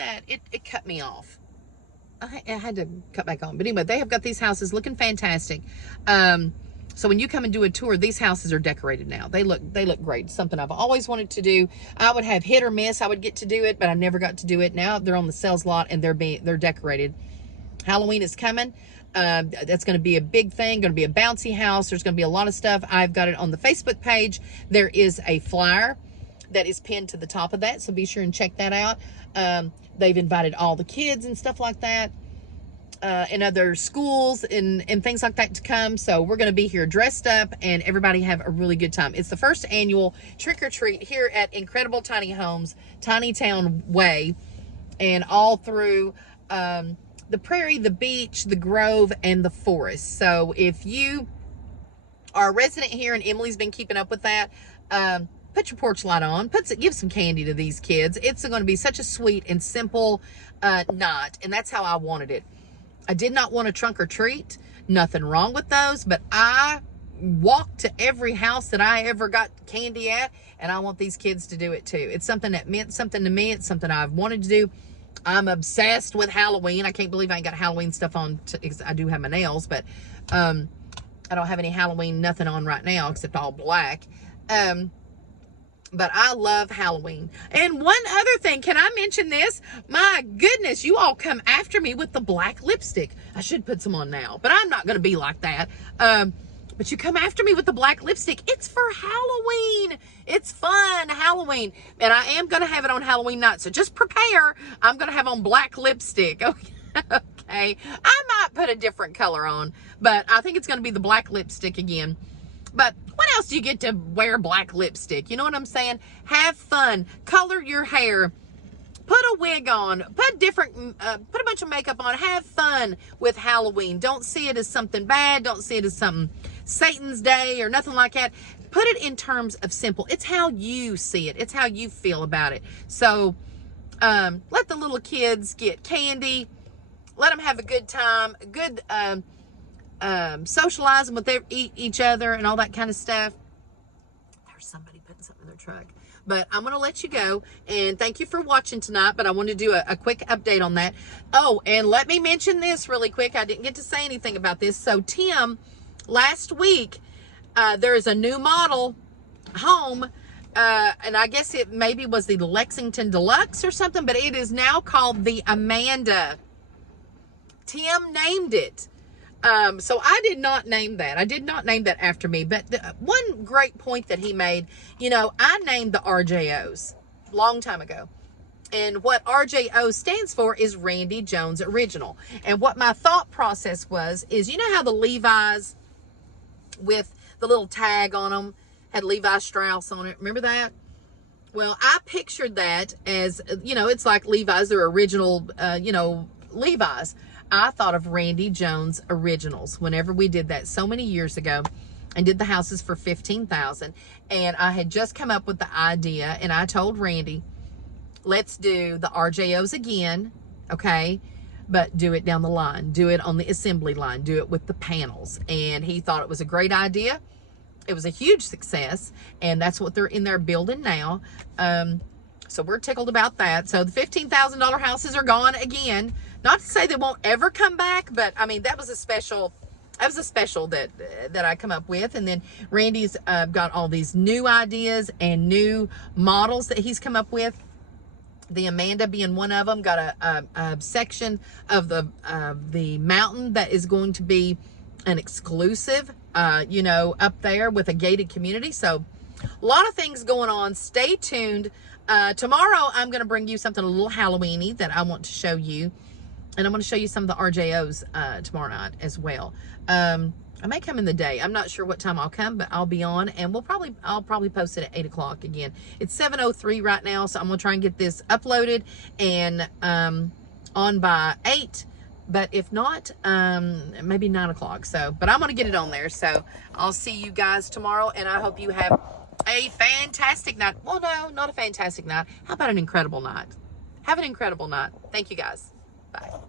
that, it cut me off. I had to cut back on. But anyway, they have got these houses looking fantastic. So when you come and do a tour, these houses are decorated now. They look great. It's something I've always wanted to do. I would have hit or miss. I would get to do it, but I never got to do it. Now they're on the sales lot and they're decorated. Halloween is coming. That's going to be a big thing. Going to be a bouncy house. There's going to be a lot of stuff. I've got it on the Facebook page. There is a flyer that is pinned to the top of that, so be sure and check that out. They've invited all the kids and stuff like that, and other schools and things like that to come. So we're going to be here dressed up and everybody have a really good time. It's the first annual trick or treat here at Incredible Tiny Homes, Tiny Town Way, and all through the prairie, the beach, the grove, and the forest. So if you are a resident here and Emily's been keeping up with that, put your porch light on, give some candy to these kids. It's going to be such a sweet and simple night, and that's how I wanted it. I did not want a trunk or treat. Nothing wrong with those, but I walked to every house that I ever got candy at, and I want these kids to do it too. It's something that meant something to me. It's something I've wanted to do. I'm obsessed with Halloween. I can't believe I ain't got Halloween stuff on. I do have my nails, but I don't have any Halloween nothing on right now except all black. But I love Halloween. And one other thing, can I mention this? My goodness, you all come after me with the black lipstick. I should put some on now, but I'm not going to be like that. But you come after me with the black lipstick. It's for Halloween. It's fun, Halloween. And I am going to have it on Halloween night, so just prepare. I'm going to have on black lipstick. Okay. I might put a different color on, but I think it's going to be the black lipstick again. But what else do you get to wear black lipstick? You know what I'm saying? Have fun. Color your hair. Put a wig on. Put a bunch of makeup on. Have fun with Halloween. Don't see it as something bad. Don't see it as something Satan's Day or nothing like that. Put it in terms of simple. It's how you see it. It's how you feel about it. So let the little kids get candy. Let them have a good time. Good socializing with each other and all that kind of stuff. There's somebody putting something in their truck. But I'm going to let you go. And thank you for watching tonight. But I wanted to do a quick update on that. Oh, and let me mention this really quick. I didn't get to say anything about this. So Tim, last week, there is a new model home. And I guess it maybe was the Lexington Deluxe or something. But it is now called the Amanda. Tim named it. So I did not name that. I did not name that after me. But one great point that he made, you know, I named the RJOs a long time ago. And what RJO stands for is Randy Jones Original. And what my thought process was, is you know how the Levi's with the little tag on them had Levi Strauss on it? Remember that? Well, I pictured that as, you know, it's like Levi's, their original, you know, Levi's. I thought of Randy Jones Originals whenever we did that so many years ago and did the houses for $15,000. And I had just come up with the idea, and I told Randy, let's do the RJOs again, okay? But do it down the line. Do it on the assembly line. Do it with the panels. And he thought it was a great idea. It was a huge success, and that's what they're in there building now. So we're tickled about that. So the $15,000 houses are gone again. Not to say they won't ever come back, but I mean, that was a special that I come up with. And then Randy's got all these new ideas and new models that he's come up with. The Amanda being one of them, got a section of the mountain that is going to be an exclusive, you know, up there with a gated community. So a lot of things going on. Stay tuned. Tomorrow, I'm going to bring you something a little Halloween-y that I want to show you. And I'm going to show you some of the RJOs tomorrow night as well. I may come in the day. I'm not sure what time I'll come, but I'll be on. And I'll probably post it at 8 o'clock again. It's 7:03 right now, so I'm going to try and get this uploaded and on by 8. But if not, maybe 9 o'clock. So, but I'm going to get it on there. So I'll see you guys tomorrow, and I hope you have a fantastic night. Well, no, not a fantastic night. How about an incredible night? Have an incredible night. Thank you, guys. Bye.